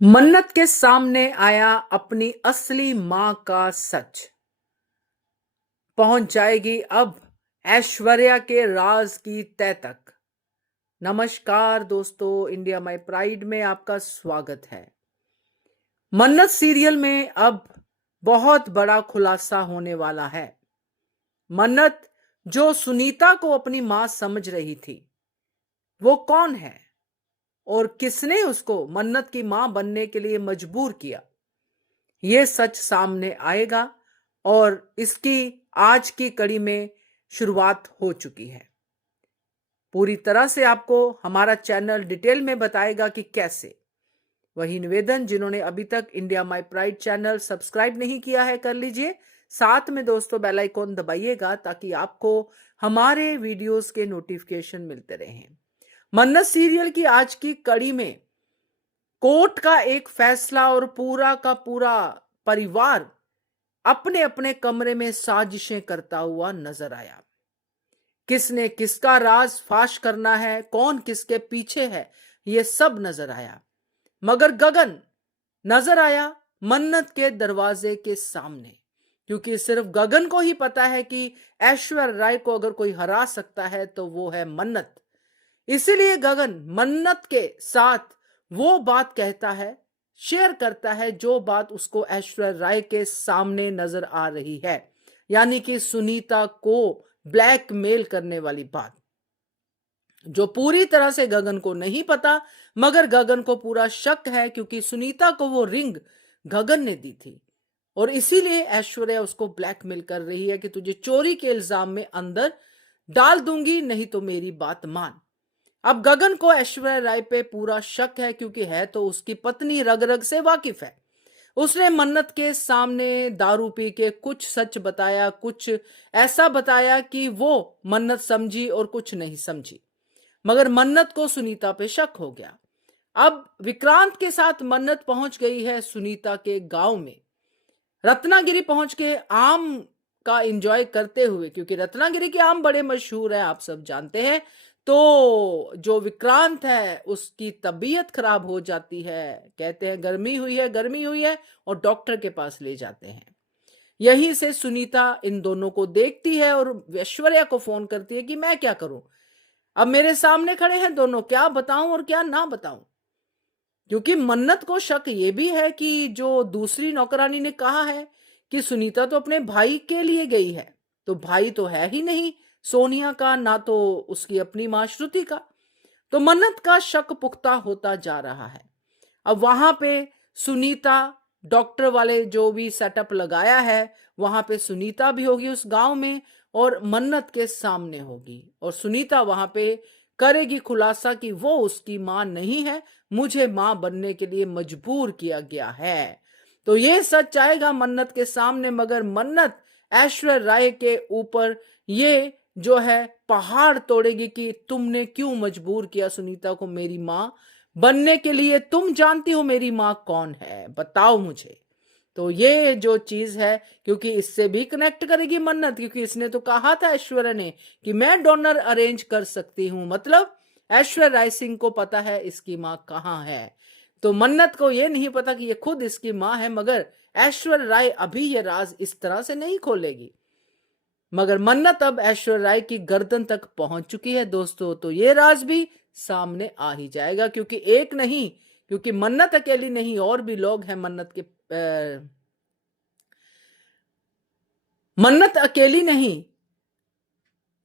मन्नत के सामने आया अपनी असली मां का सच। पहुंच जाएगी अब ऐश्वर्या के राज की तह तक। नमस्कार दोस्तों, इंडिया माय प्राइड में आपका स्वागत है। मन्नत सीरियल में अब बहुत बड़ा खुलासा होने वाला है। मन्नत जो सुनीता को अपनी मां समझ रही थी, वो कौन है और किसने उसको मन्नत की मां बनने के लिए मजबूर किया, ये सच सामने आएगा और इसकी आज की कड़ी में शुरुआत हो चुकी है। पूरी तरह से आपको हमारा चैनल डिटेल में बताएगा कि कैसे। वही निवेदन, जिन्होंने अभी तक India my pride channel subscribe नहीं किया है, कर लीजिए। साथ में दोस्तों बेल आइकॉन दबाइएगा ताकि आपको हमारे वीडियोस के नोटिफिकेशन मिलते रहें। मन्नत सीरियल की आज की कड़ी में कोर्ट का एक फैसला और पूरा का पूरा परिवार अपने अपने कमरे में साजिशें करता हुआ नजर आया। किसने किसका राज फाश करना है, कौन किसके पीछे है, यह सब नजर आया। मगर गगन नजर आया मन्नत के दरवाजे के सामने, क्योंकि सिर्फ गगन को ही पता है कि ऐश्वर्या राय को अगर कोई हरा सकता है तो वो है मन्नत। इसीलिए गगन मन्नत के साथ वो बात कहता है, शेयर करता है जो बात उसको ऐश्वर्या राय के सामने नजर आ रही है, यानी कि सुनीता को ब्लैकमेल करने वाली बात, जो पूरी तरह से गगन को नहीं पता। मगर गगन को पूरा शक है, क्योंकि सुनीता को वो रिंग गगन ने दी थी और इसीलिए ऐश्वर्या उसको ब्लैकमेल कर रही है कि तुझे चोरी के इल्जाम में अंदर डाल दूंगी, नहीं तो मेरी बात मान। अब गगन को ऐश्वर्या राय पे पूरा शक है, क्योंकि है तो उसकी पत्नी, रग रग से वाकिफ है। उसने मन्नत के सामने दारू पी के कुछ सच बताया, कुछ ऐसा बताया कि वो मन्नत समझी और कुछ नहीं समझी। मगर मन्नत को सुनीता पे शक हो गया। अब विक्रांत के साथ मन्नत पहुंच गई है सुनीता के गांव में, रत्नागिरी पहुंच के आम का एंजॉय करते हुए, क्योंकि रत्नागिरी के आम बड़े मशहूर हैं, आप सब जानते हैं। तो जो विक्रांत है उसकी तबीयत खराब हो जाती है, कहते हैं गर्मी हुई है, गर्मी हुई है, और डॉक्टर के पास ले जाते हैं। यहीं से सुनीता इन दोनों को देखती है और ऐश्वर्या को फोन करती है कि मैं क्या करूं, अब मेरे सामने खड़े हैं दोनों, क्या बताऊं और क्या ना बताऊं। क्योंकि मन्नत को शक ये भी है कि जो दूसरी नौकरानी ने कहा है कि सुनीता तो अपने भाई के लिए गई है, तो भाई तो है ही नहीं सोनिया का, ना तो उसकी अपनी मां श्रुति का। तो मन्नत का शक पुख्ता होता जा रहा है। अब वहां पे सुनीता, डॉक्टर वाले जो भी सेटअप लगाया है, वहां पे सुनीता भी होगी उस गांव में और मन्नत के सामने होगी, और सुनीता वहां पे करेगी खुलासा कि वो उसकी मां नहीं है, मुझे मां बनने के लिए मजबूर किया गया है। तो ये सच आएगा मन्नत के सामने। मगर मन्नत ऐश्वर्या राय के ऊपर ये जो है पहाड़ तोड़ेगी कि तुमने क्यों मजबूर किया सुनीता को मेरी मां बनने के लिए, तुम जानती हो मेरी मां कौन है, बताओ मुझे। तो ये जो चीज है, क्योंकि इससे भी कनेक्ट करेगी मन्नत, क्योंकि इसने तो कहा था ऐश्वर्या ने कि मैं डोनर अरेंज कर सकती हूं, मतलब ऐश्वर्या राय सिंह को पता है इसकी मां कहां है। तो मन्नत को ये नहीं पता कि ये खुद इसकी मां है। मगर ऐश्वर्या राय अभी ये राज इस तरह से नहीं खोलेगी। मगर मन्नत अब ऐश्वर्या राय की गर्दन तक पहुंच चुकी है दोस्तों, तो ये राज भी सामने आ ही जाएगा। क्योंकि एक नहीं, क्योंकि मन्नत अकेली नहीं, और भी लोग हैं मन्नत अकेली नहीं,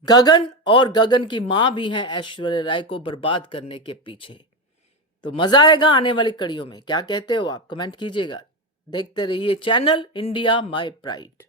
गगन और गगन की मां भी हैं ऐश्वर्या राय को बर्बाद करने के पीछे। तो मजा आएगा आने वाली कड़ियों में। क्या कहते हो आप, कमेंट कीजिएगा। देखते रहिए चैनल इंडिया माय प्राइड।